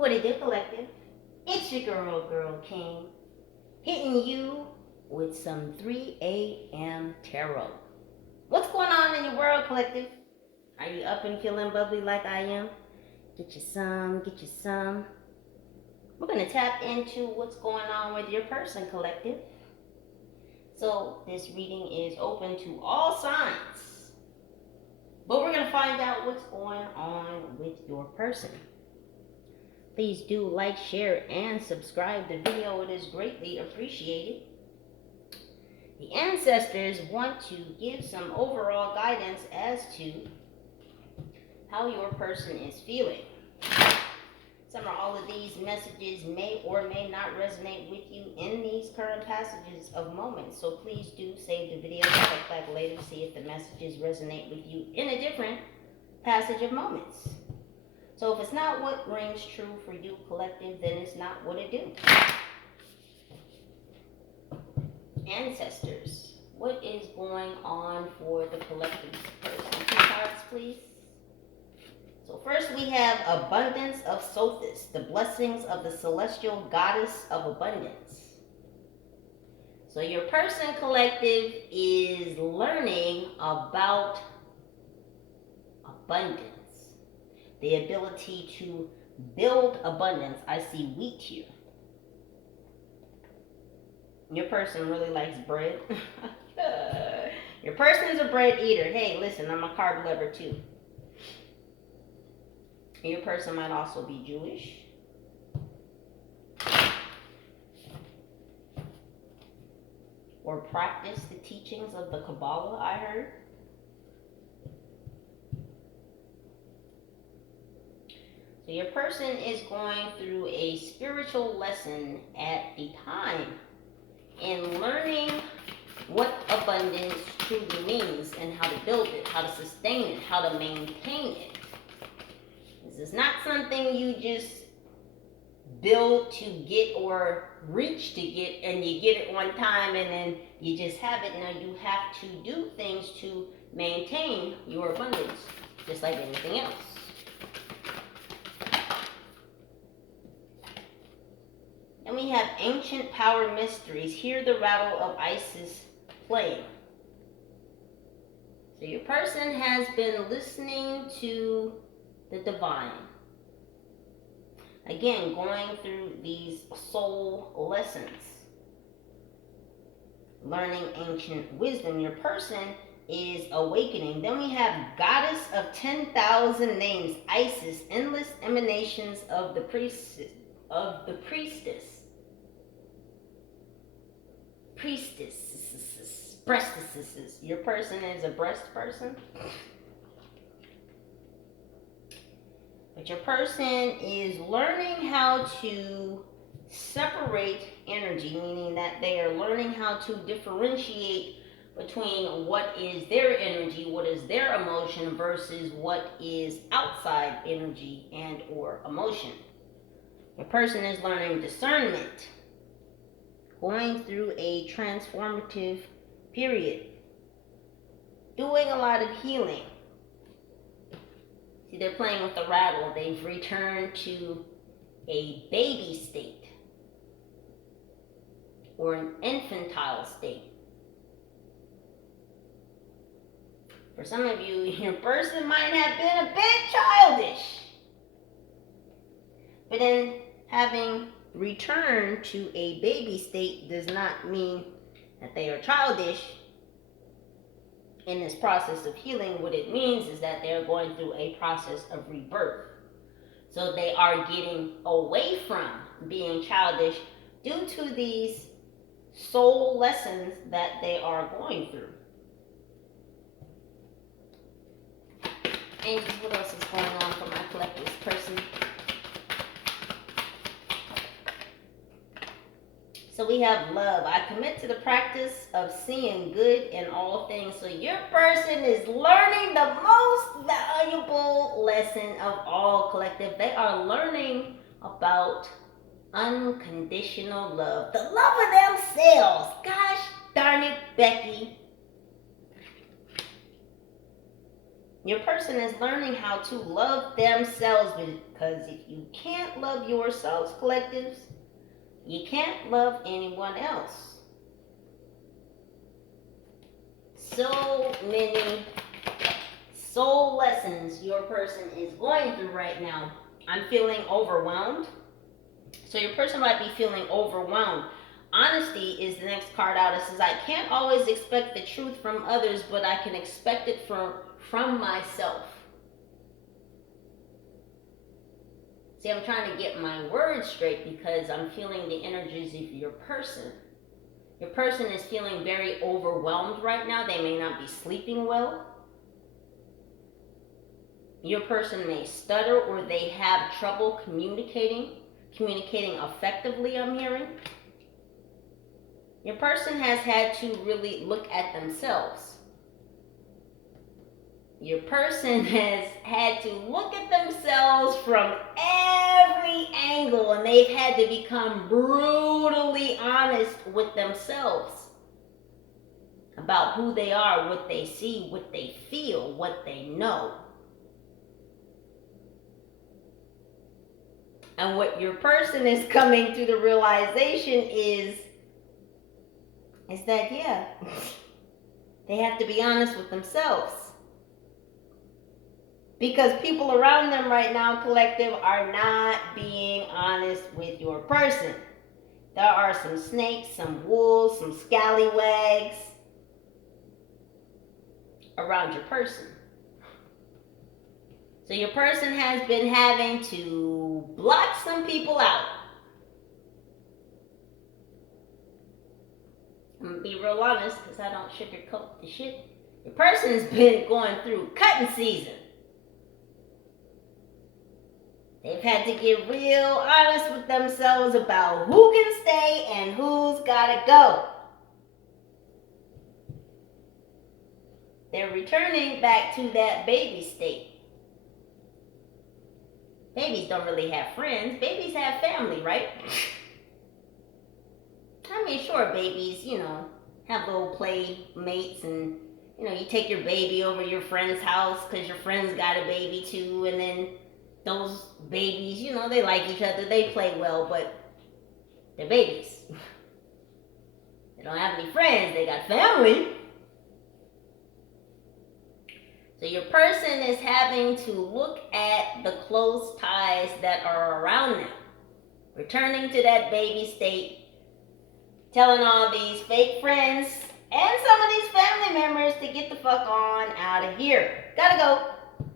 What it do, collective? It's your girl King, hitting you with some 3 a.m. tarot. What's going on in your world, collective? Are you up and feeling bubbly like I am? Get you some, get you some. We're going to tap into what's going on with your person, collective. So this reading is open to all signs, but we're going to find out what's going on with your person. Please do like, share, and subscribe the video. It is greatly appreciated. The ancestors want to give some overall guidance as to how your person is feeling. Some or all of these messages may or may not resonate with you in these current passages of moments. So please do save the video, check back later, see if the messages resonate with you in a different passage of moments. So if it's not what rings true for you, collective, then it's not what it do. Ancestors, what is going on for the collective person? 2 cards, please. So first we have abundance of Sothis, the blessings of the celestial goddess of abundance. So your person, collective, is learning about abundance. The ability to build abundance. I see wheat here. Your person really likes bread. Your person is a bread eater. Hey, listen, I'm a carb lover too. Your person might also be Jewish. Or practice the teachings of the Kabbalah, I heard. So your person is going through a spiritual lesson at the time in learning what abundance truly means and how to build it, how to sustain it, how to maintain it. This is not something you just build to get or reach to get and you get it one time and then you just have it. Now you have to do things to maintain your abundance, just like anything else. And we have ancient power mysteries. Hear the rattle of Isis playing. So your person has been listening to the divine. Again, going through these soul lessons. Learning ancient wisdom. Your person is awakening. Then we have goddess of 10,000 names, Isis, endless emanations of the priestess. Breastesses. Your person is a breast person. But your person is learning how to separate energy, meaning that they are learning how to differentiate between what is their energy, what is their emotion, versus what is outside energy and or emotion. Your person is learning discernment, going through a transformative period, doing a lot of healing. See, they're playing with the rattle. They've returned to a baby state or an infantile state. For some of you, your person might have been a bit childish. But then having returned to a baby state does not mean that they are childish. In this process of healing, what it means is that they're going through a process of rebirth. So they are getting away from being childish due to these soul lessons that they are going through. Angels, what else is going on for my collective person? So we have love. I commit to the practice of seeing good in all things. So your person is learning the most valuable lesson of all, collective. They are learning about unconditional love. The love of themselves. Gosh darn it, Becky. Your person is learning how to love themselves, because if you can't love yourselves, collectives, you can't love anyone else. So many soul lessons your person is going through right now. I'm feeling overwhelmed. So your person might be feeling overwhelmed. Honesty is the next card out. It says, I can't always expect the truth from others, but I can expect it from myself. See, I'm trying to get my words straight because I'm feeling the energies of your person. Your person is feeling very overwhelmed right now. They may not be sleeping well. Your person may stutter, or they have trouble communicating effectively, I'm hearing. Your person has had to really look at themselves. Your person has had to look at themselves from every angle, and they've had to become brutally honest with themselves about who they are, what they see, what they feel, what they know. And what your person is coming to the realization is that, yeah, they have to be honest with themselves. Because people around them right now, collective, are not being honest with your person. There are some snakes, some wolves, some scallywags around your person. So your person has been having to block some people out. I'm going to be real honest because I don't sugarcoat the shit. Your person's been going through cutting season. They've had to get real honest with themselves about who can stay and who's gotta go. They're returning back to that baby state. Babies don't really have friends. Babies have family, right? I mean, sure, babies, have little playmates, and, you take your baby over to your friend's house because your friend's got a baby too, and then those babies, they like each other, they play well, but they're babies. They don't have any friends, they got family. So your person is having to look at the close ties that are around them. Returning to that baby state, telling all these fake friends and some of these family members to get the fuck on out of here. Gotta go.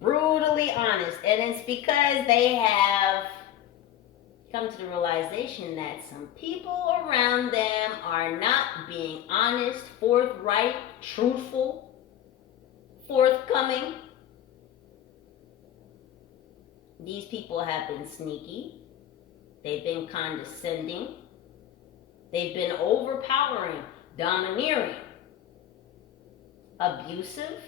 Brutally honest. And it's because they have come to the realization that some people around them are not being honest, forthright, truthful, forthcoming. These people have been sneaky. They've been condescending. They've been overpowering, domineering, abusive.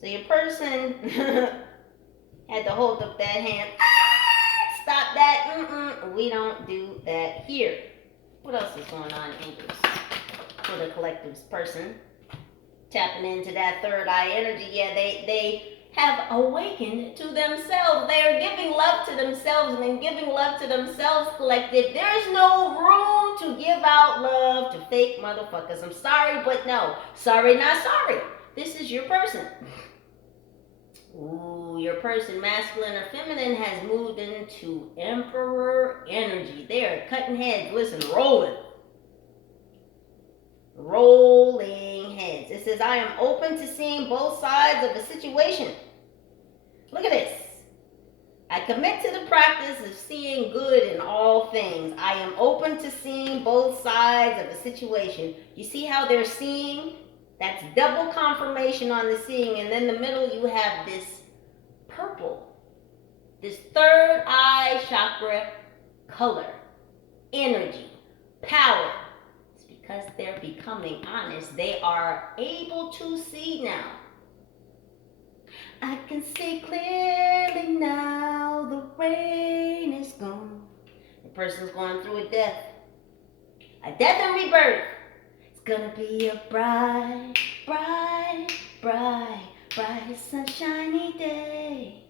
So your person had to hold up that hand. Stop that. We don't do that here. What else is going on, angels? For the collective's person. Tapping into that third eye energy. Yeah, they have awakened to themselves. They are giving love to themselves, and in giving love to themselves, collective, there is no room to give out love to fake motherfuckers. I'm sorry, but no. Sorry, not sorry. This is your person. Ooh, your person, masculine or feminine, has moved into emperor energy. They are cutting heads. Listen, rolling heads. It says, I am open to seeing both sides of a situation. Look at this. I commit to the practice of seeing good in all things. I am open to seeing both sides of a situation. You see how they're seeing? That's double confirmation on the seeing. And then in the middle you have this purple, this third eye chakra color, energy, power. It's because they're becoming honest. They are able to see now. I can see clearly now, the rain is gone. The person's going through a death and rebirth. gonna be a bright, bright, bright, bright, sunshiny day.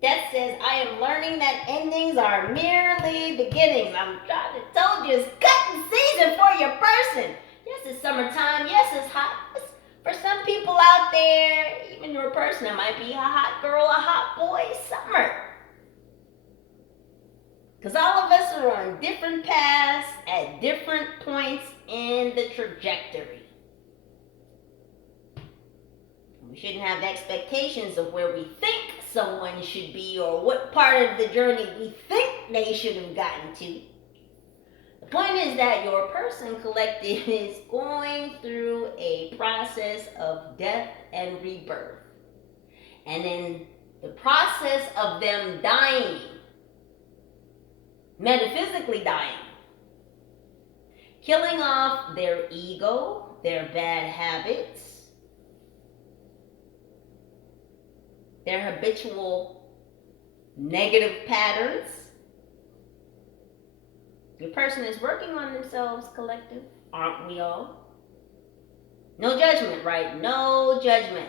Death says, I am learning that endings are merely beginnings. I'm trying to tell you, it's cutting season for your person. Yes, it's summertime. Yes, it's hot. For some people out there, even your person, it might be a hot girl, a hot boy, summer. Because all of us are on different paths at different points in the trajectory. We shouldn't have expectations of where we think someone should be or what part of the journey we think they should have gotten to. The point is that your person collective is going through a process of death and rebirth. And in the process of them dying, metaphysically dying, killing off their ego, their bad habits, their habitual negative patterns. Your person is working on themselves, collective, aren't we all? No judgment, right? No judgment.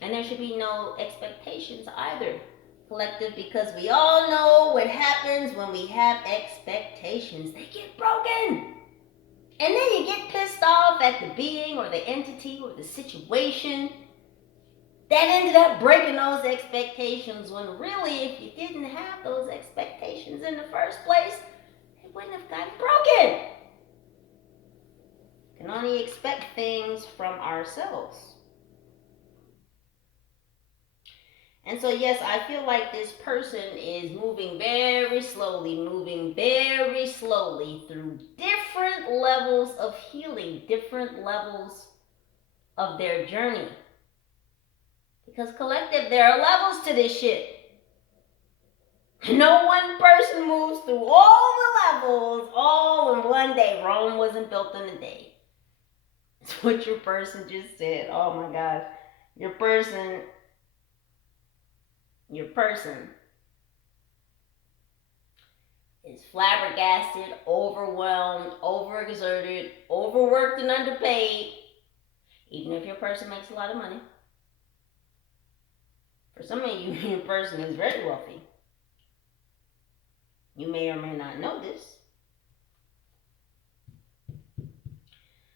And there should be no expectations either, collective, because we all know what happens when we have expectations. They get broken. And then you get pissed off at the being or the entity or the situation that ended up breaking those expectations, when really, if you didn't have those expectations in the first place, they wouldn't have gotten broken. We can only expect things from ourselves. And so, yes, I feel like this person is moving very slowly through different levels of healing, different levels of their journey. Because collective, there are levels to this shit. No one person moves through all the levels all in one day. Rome wasn't built in a day. That's what your person just said. Oh my gosh. Your person is flabbergasted, overwhelmed, overexerted, overworked and underpaid. Even if your person makes a lot of money. For some of you, your person is very wealthy. You may or may not know this.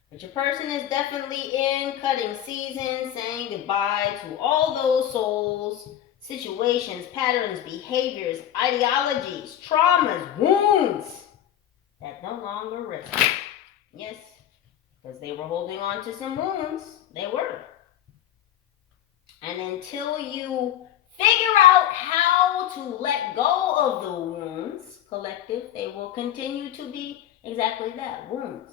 But your person is definitely in cutting season, saying goodbye to all those souls, situations, patterns, behaviors, ideologies, traumas, wounds that no longer resonate. Yes, because they were holding on to some wounds. They were. And until you figure out how to let go of the wounds, collective, they will continue to be exactly that, wounds.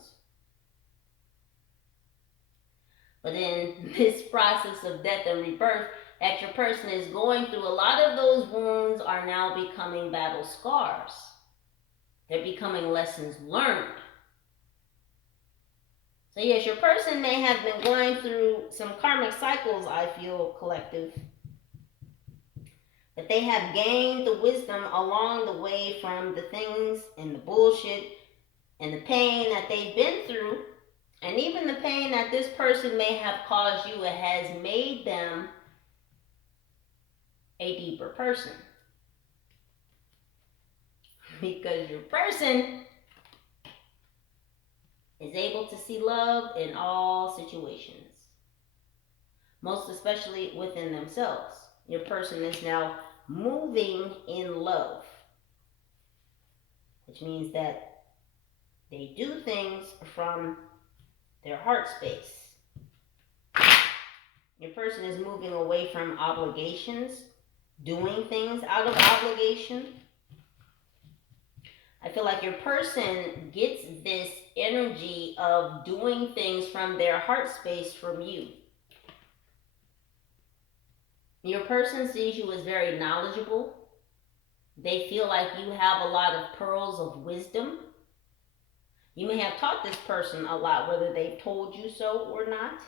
But in this process of death and rebirth that your person is going through, a lot of those wounds are now becoming battle scars. They're becoming lessons learned. So yes, your person may have been going through some karmic cycles, I feel, collective. But they have gained the wisdom along the way from the things and the bullshit and the pain that they've been through. And even the pain that this person may have caused you, it has made them a deeper person. Because your person is able to see love in all situations. Most especially within themselves. Your person is now moving in love. Which means that they do things from their heart space. Your person is moving away from obligations, doing things out of obligation. I feel like your person gets this energy of doing things from their heart space from you. Your person sees you as very knowledgeable. They feel like you have a lot of pearls of wisdom. You may have taught this person a lot, whether they've told you so or not.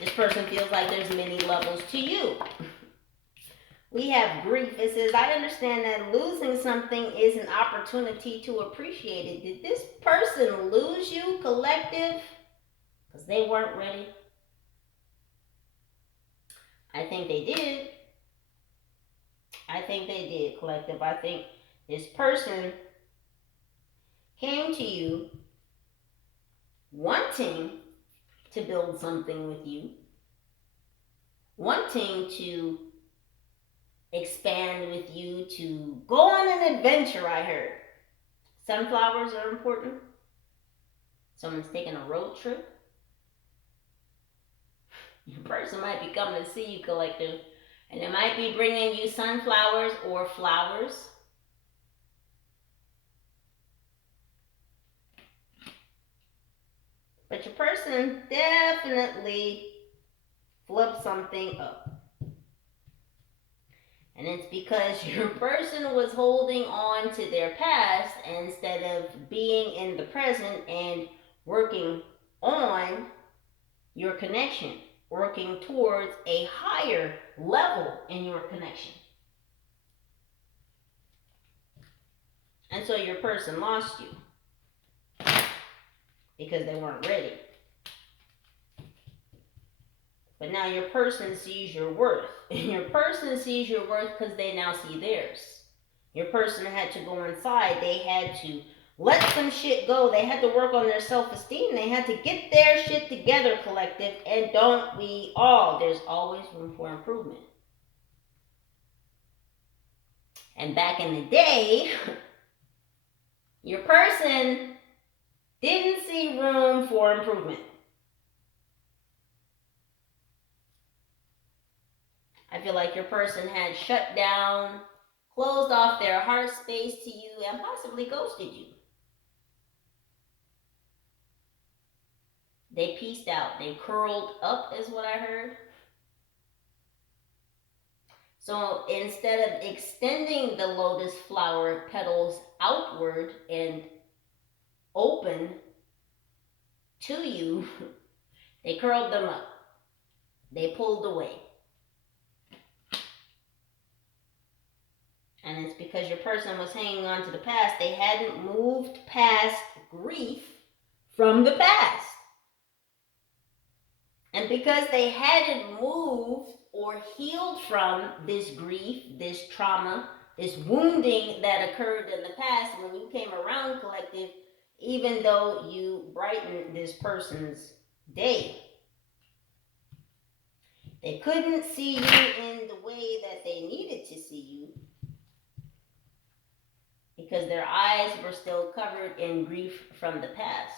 This person feels like there's many levels to you. We have grief. It says, I understand that losing something is an opportunity to appreciate it. Did this person lose you, collective? Because they weren't ready. I think they did. I think they did, collective. I think this person came to you wanting to build something with you, wanting to expand with you, to go on an adventure, I heard. Sunflowers are important. Someone's taking a road trip. Your person might be coming to see you, collective, and it might be bringing you sunflowers or flowers. But your person definitely flipped something up. And it's because your person was holding on to their past instead of being in the present and working on your connection, working towards a higher level in your connection. And so your person lost you because they weren't ready. But now your person sees your worth. And your person sees your worth because they now see theirs. Your person had to go inside. They had to let some shit go. They had to work on their self-esteem. They had to get their shit together, collective. And don't we all? There's always room for improvement. And back in the day, your person didn't see room for improvement. I feel like your person had shut down, closed off their heart space to you, and possibly ghosted you. They pieced out. They curled up, is what I heard. So instead of extending the lotus flower petals outward and open to you, they curled them up. They pulled away. And it's because your person was hanging on to the past. They hadn't moved past grief from the past. And because they hadn't moved or healed from this grief, this trauma, this wounding that occurred in the past, when you came around, collective, even though you brightened this person's day, they couldn't see you in the way that they needed to see you because their eyes were still covered in grief from the past.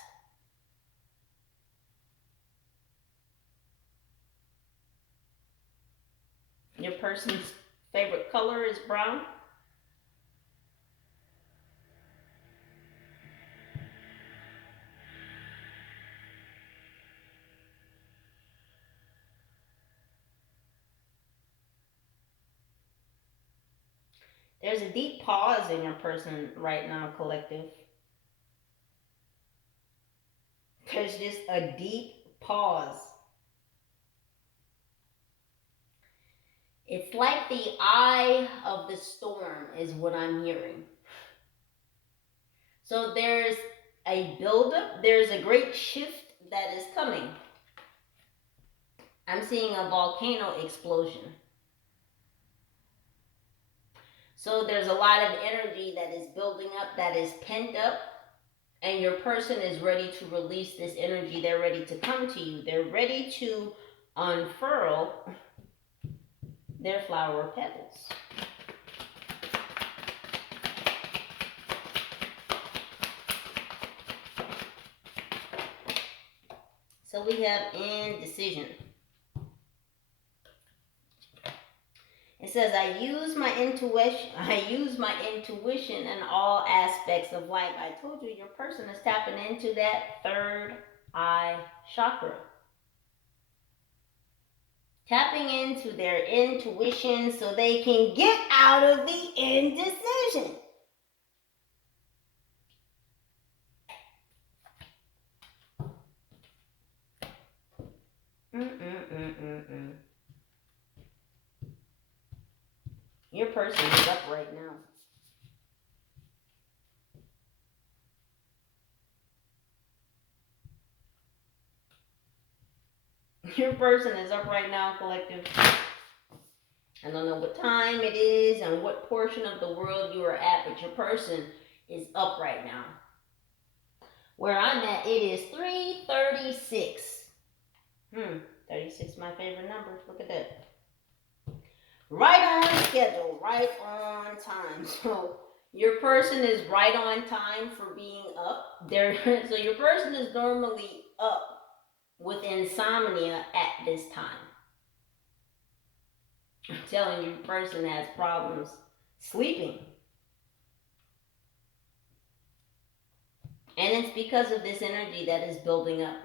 Your person's favorite color is brown. There's a deep pause in your person right now, collective. There's just a deep pause. It's like the eye of the storm is what I'm hearing. So there's a buildup. There's a great shift that is coming. I'm seeing a volcano explosion. So there's a lot of energy that is building up, that is pent up, and your person is ready to release this energy. They're ready to come to you. They're ready to unfurl their flower petals. So we have indecision. It says, I use my intuition in all aspects of life. I told you your person is tapping into that third eye chakra. Tapping into their intuition so they can get out of the indecision. person is up right now. Your person is up right now, collective. I don't know what time it is and what portion of the world you are at, but your person is up right now. Where I'm at, it is 3:36. 36 is my favorite number. Look at that. Right on schedule, right on time. So your person is right on time for being up. So your person is normally up with insomnia at this time. I'm telling you, person has problems sleeping. And it's because of this energy that is building up.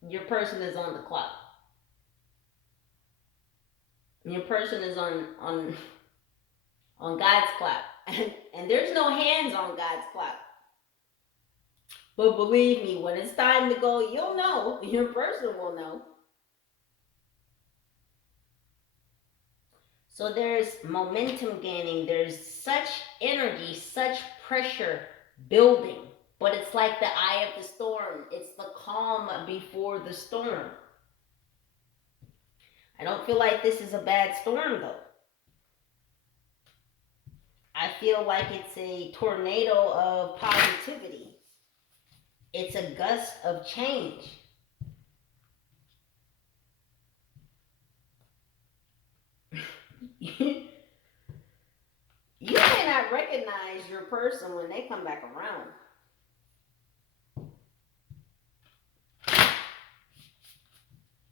Your person is on the clock. Your person is on God's clock. And there's no hands on God's clock. But believe me, when it's time to go, you'll know. Your person will know. So there's momentum gaining. There's such energy, such pressure building. But it's like the eye of the storm. It's the calm before the storm. I don't feel like this is a bad storm, though. I feel like it's a tornado of positivity. It's a gust of change. You may not recognize your person when they come back around.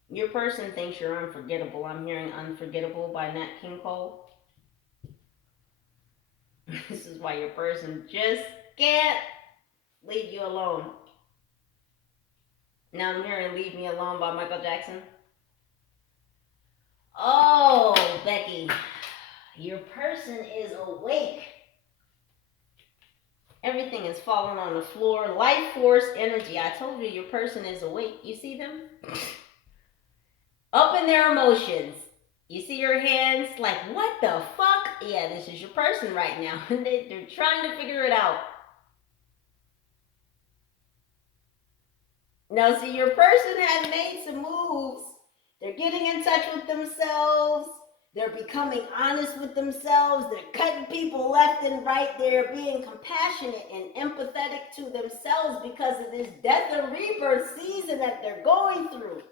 Your person thinks you're unforgettable. I'm hearing Unforgettable by Nat King Cole. This is why your person just can't leave you alone. Now I'm hearing Leave Me Alone by Michael Jackson. Oh, Becky, your person is awake. Everything is falling on the floor. Life force energy. I told you your person is awake. You see them? Up in their emotions. You see your hands like, what the fuck? Yeah, this is your person right now. They're trying to figure it out. Now, see, your person has made some moves. They're getting in touch with themselves. They're becoming honest with themselves. They're cutting people left and right. They're being compassionate and empathetic to themselves because of this death and rebirth season that they're going through.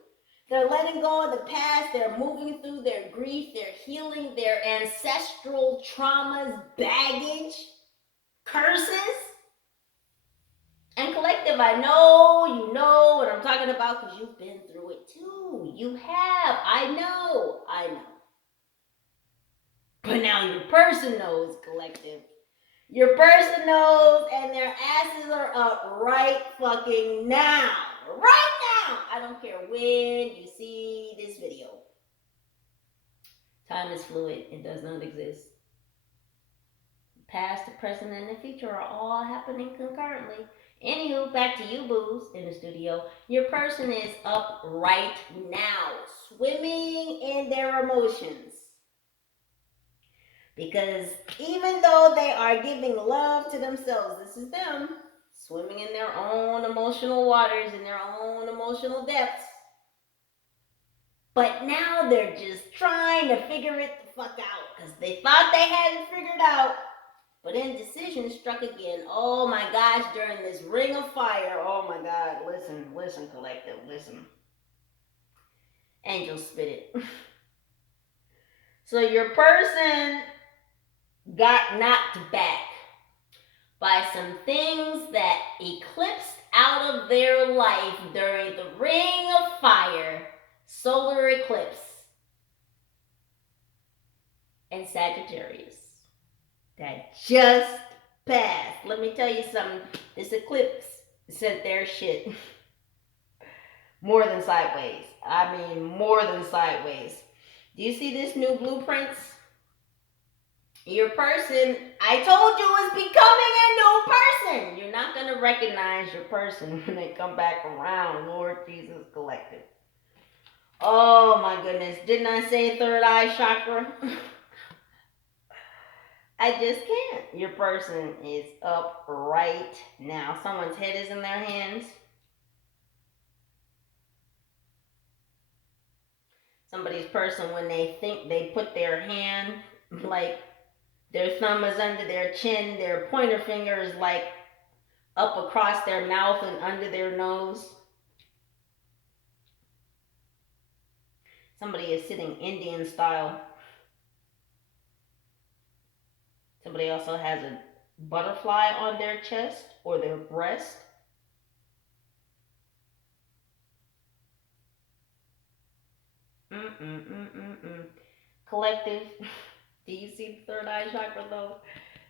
They're letting go of the past. They're moving through their grief. They're healing their ancestral traumas, baggage, curses. And collective, I know you know what I'm talking about because you've been through it too. You have. I know. But now your person knows, collective. Your person knows, and their asses are up right fucking now. Right now. I don't care when you see this video. Time is fluid. It does not exist. Past, the present, and the future are all happening concurrently. Anywho, back to you, boos, in the studio. Your person is up right now, swimming in their emotions. Because even though they are giving love to themselves, this is them, swimming in their own emotional waters, in their own emotional depths. But now they're just trying to figure it the fuck out. Because they thought they had it figured out. But indecision struck again. Oh my gosh, during this ring of fire. Oh my God, listen, collective, listen. Angel spit it. So your person got knocked back by some things that eclipsed out of their life during the ring of fire, solar eclipse, and Sagittarius. That just passed. Let me tell you something. This eclipse sent their shit more than sideways. I mean, more than sideways. Do you see this new blueprints? Your person, I told you, is becoming a new person. You're not going to recognize your person when they come back around. Lord Jesus Collective. Oh my goodness. Didn't I say third eye chakra? I just can't. Your person is up right now. Someone's head is in their hands. Somebody's person, when they think, they put their hand, like their thumb is under their chin, their pointer finger is like up across their mouth and under their nose. Somebody is sitting Indian style. Somebody also has a butterfly on their chest or their breast. Collective, do you see the third eye chakra though?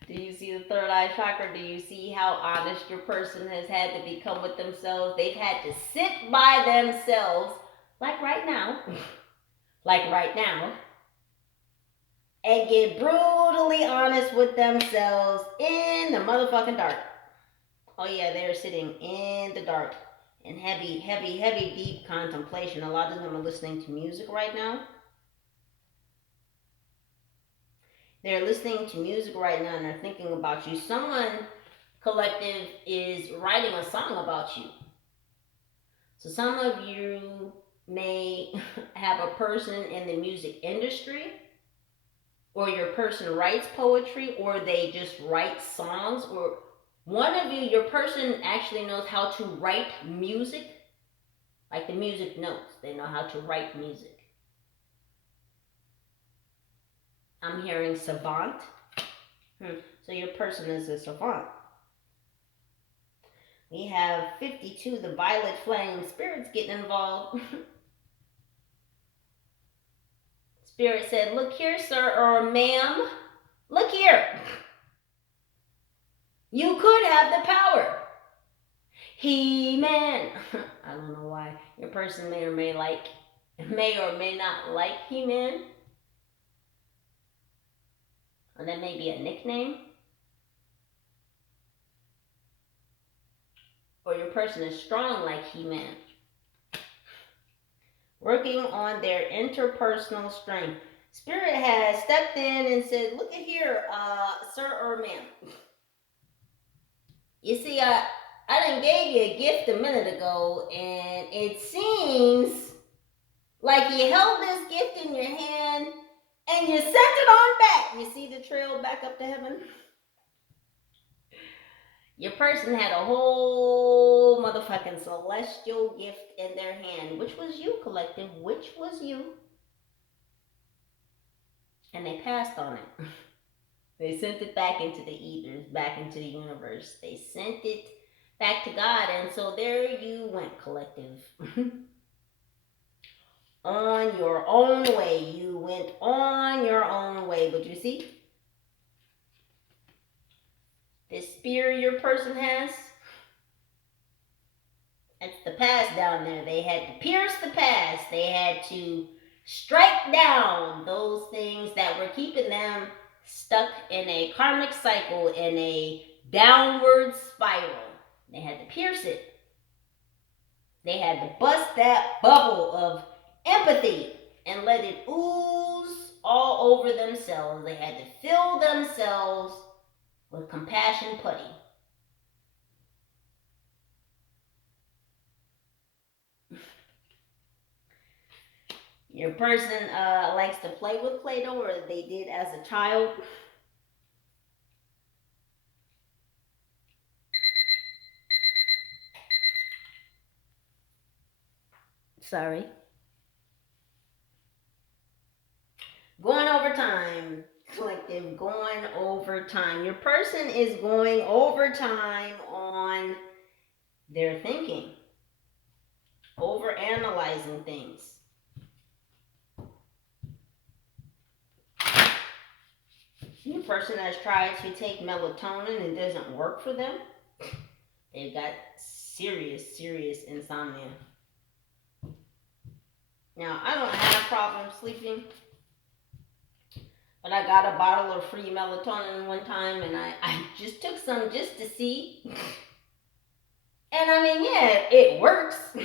Do you see the third eye chakra? Do you see how honest your person has had to become with themselves? They've had to sit by themselves, like right now, and get brutally honest with themselves in the motherfucking dark. Oh yeah, they're sitting in the dark in heavy, heavy, heavy, deep contemplation. A lot of them are listening to music right now. They're listening to music right now and they're thinking about you. Someone, collective, is writing a song about you. So some of you may have a person in the music industry, or your person writes poetry, or they just write songs, or one of you, your person actually knows how to write music, like the music notes. They know how to write music. I'm hearing savant. So your person is a savant. We have 52, the violet flame. Spirit's getting involved. Spirit said, look here, sir or ma'am. Look here. You could have the power. He-Man. I don't know why. Your person may or may not like He-Man. Or that may be a nickname. Or your person is strong like He-Man. Working on their interpersonal strength. Spirit has stepped in and said, look at here, sir or ma'am. You see, I done gave you a gift a minute ago, and it seems like you held this gift in your hand and you sent it on back. You see the trail back up to heaven? Your person had a whole motherfucking celestial gift in their hand. Which was you, collective? Which was you? And they passed on it. They sent it back into the ethers, back into the universe. They sent it back to God. And so there you went, collective. On your own way. You went on your own way. But you see, this spear your person has, that's the past down there. They had to pierce the past. They had to strike down those things that were keeping them stuck in a karmic cycle, in a downward spiral. They had to pierce it. They had to bust that bubble of empathy and let it ooze all over themselves. They had to fill themselves with compassion putty. Your person likes to play with Play-Doh, or they did as a child. Sorry. Going over time, collective, going over time. Your person is going over time on their thinking, over analyzing things. Your person has tried to take melatonin and it doesn't work for them. They've got serious, serious insomnia. Now, I don't have problems sleeping, but I got a bottle of free melatonin one time, and I just took some just to see. And I mean, yeah, it works.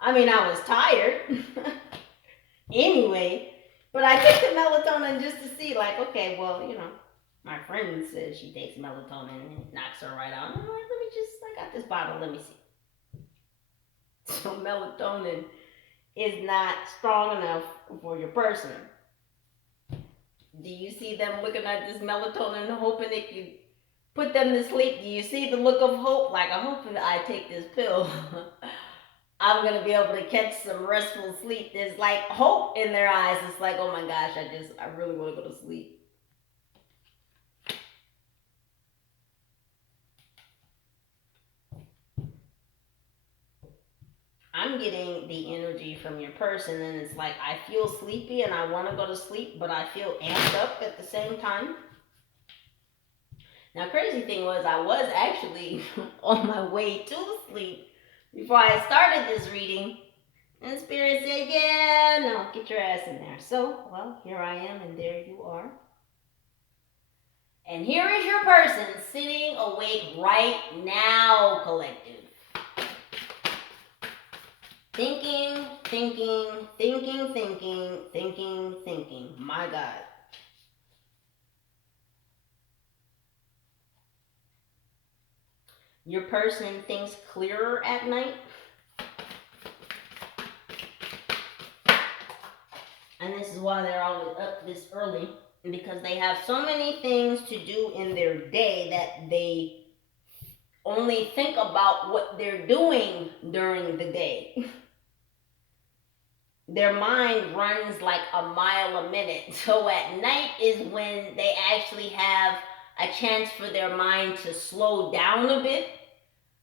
I mean, I was tired. Anyway, but I took the melatonin just to see, like, okay, well, you know, My friend says she takes melatonin and it knocks her right out. I'm like, I got this bottle, let me see. So melatonin is not strong enough for your person. Do you see them looking at this melatonin hoping it could put them to sleep? Do you see the look of hope? Like, I hope that I take this pill, I'm going to be able to catch some restful sleep. There's like hope in their eyes. It's like, oh my gosh, I really want to go to sleep. I'm getting the energy from your person, and it's like I feel sleepy and I want to go to sleep, but I feel amped up at the same time. Now, crazy thing was, I was actually on my way to sleep before I started this reading, and Spirit said, yeah, no, get your ass in there. So, well, here I am, and there you are. And here is your person sitting awake right now, collective. Thinking, thinking, thinking, thinking, thinking, thinking. My God. Your person thinks clearer at night. And this is why they're always up this early. Because they have so many things to do in their day that they only think about what they're doing during the day. Their mind runs like a mile a minute. So at night is when they actually have a chance for their mind to slow down a bit.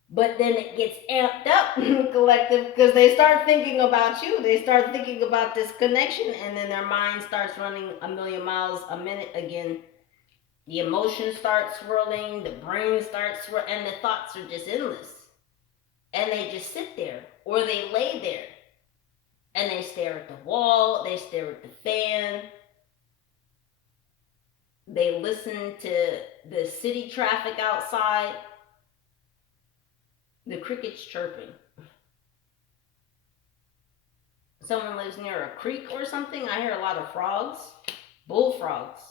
But then it gets amped up, collective, because they start thinking about you. They start thinking about this connection, and then their mind starts running a million miles a minute again. The emotions start swirling, the brain starts swirling, and the thoughts are just endless. And they just sit there, or they lay there, and they stare at the wall, they stare at the fan, they listen to the city traffic outside, the crickets chirping. Someone lives near a creek or something, I hear a lot of frogs, bullfrogs.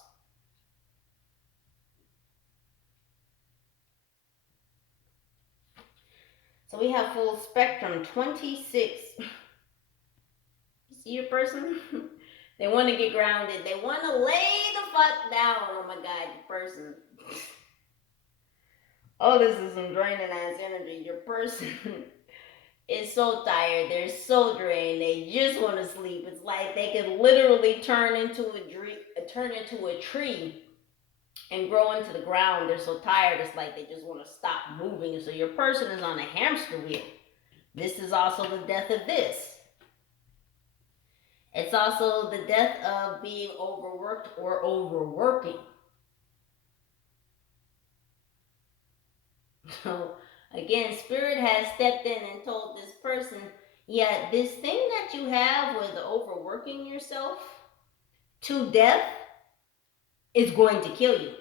So we have full spectrum, 26. You see your person? They want to get grounded. They want to lay the fuck down. Oh my God, your person. Oh, this is some draining ass energy. Your person is so tired. They're so drained. They just want to sleep. It's like they could literally turn into a tree and grow into the ground. They're so tired. It's like they just want to stop moving. So your person is on a hamster wheel. This is also the death of this. It's also the death of being overworked or overworking. So again, Spirit has stepped in and told this person, yeah, this thing that you have with overworking yourself to death is going to kill you.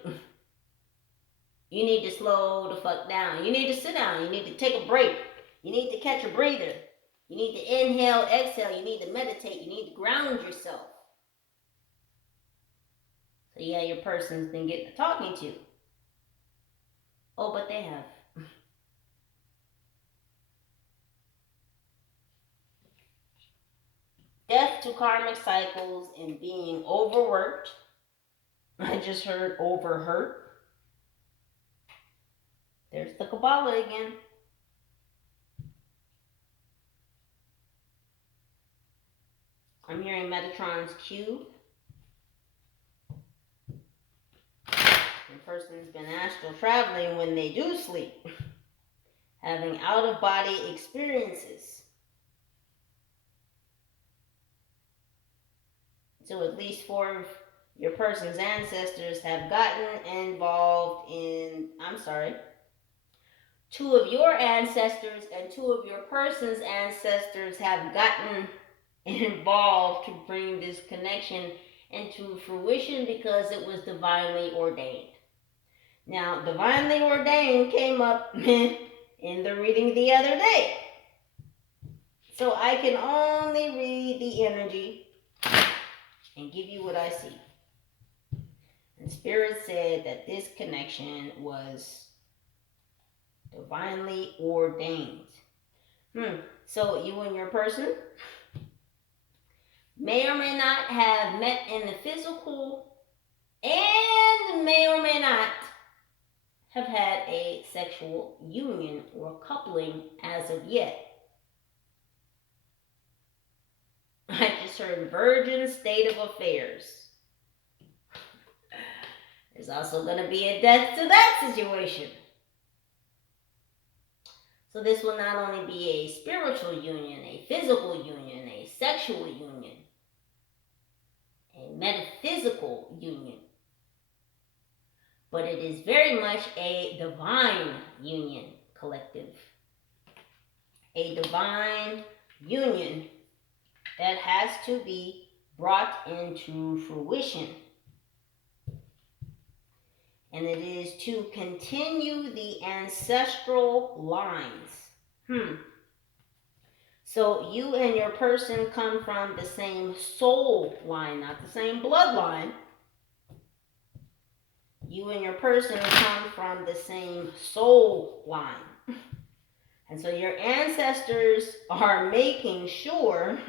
You need to slow the fuck down. You need to sit down. You need to take a break. You need to catch a breather. You need to inhale, exhale. You need to meditate. You need to ground yourself. So yeah, your person's been getting to talking to. Oh, but they have. Death to karmic cycles and being overworked. I just heard overhurt. There's the Kabbalah again. I'm hearing Metatron's cube. The person's been astral traveling when they do sleep. Having out-of-body experiences. So at least 4 of your person's ancestors have gotten involved in, 2 of your ancestors and 2 of your person's ancestors have gotten involved to bring this connection into fruition because it was divinely ordained. Now, divinely ordained came up in the reading the other day. So I can only read the energy and give you what I see. And The spirit said that this connection was divinely ordained. So you and your person may or may not have met in the physical and may or may not have had a sexual union or coupling as of yet. I just heard virgin state of affairs. There's also going to be a death to that situation. So this will not only be a spiritual union, a physical union, a sexual union, a metaphysical union, but it is very much a divine union, collective. A divine union that has to be brought into fruition. And it is to continue the ancestral lines. So you and your person come from the same soul line, not the same bloodline. You and your person come from the same soul line. And so your ancestors are making sure,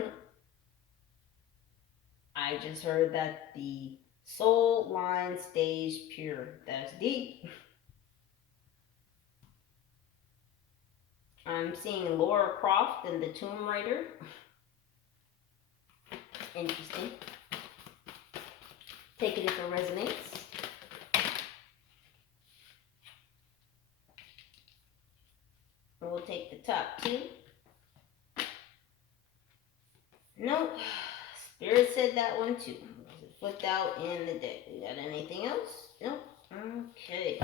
I just heard that the soul line stays pure. That's deep. I'm seeing Laura Croft and the Tomb Raider. Interesting. Taking it for resonance. We'll take the top two. Nope. Spirit said that one too. Was it flipped out in the deck? We got anything else? Nope. Okay.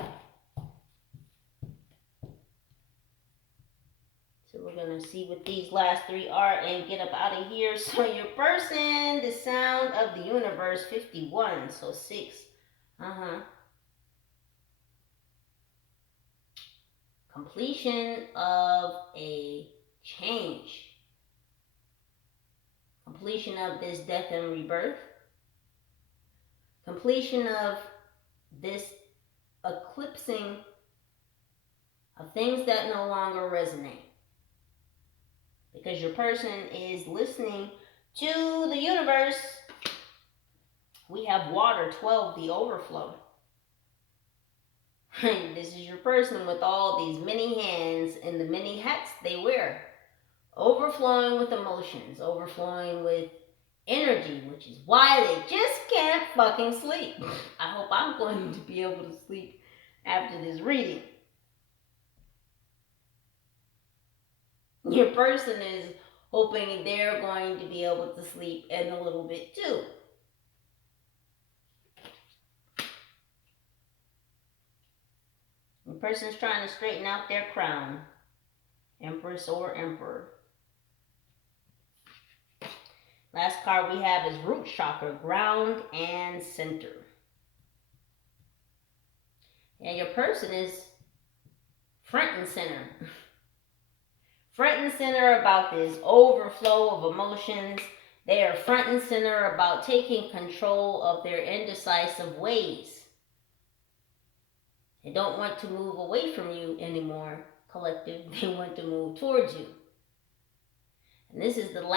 So we're going to see what these last three are and get up out of here. So your person, the sound of the universe, 51. So 6. Completion of a change. Completion of this death and rebirth. Completion of this eclipsing of things that no longer resonate. Because your person is listening to the universe. We have water, 12, the overflow. This is your person with all these many hands and the many hats they wear. Overflowing with emotions, overflowing with energy, which is why they just can't fucking sleep. I hope I'm going to be able to sleep after this reading. Your person is hoping they're going to be able to sleep in a little bit too. The person's trying to straighten out their crown. Empress or Emperor. Last card we have is Root Chakra, ground and center. And your person is front and center. Front and center about this overflow of emotions. They are front and center about taking control of their indecisive ways. They don't want to move away from you anymore, collective. They want to move towards you. And this is the last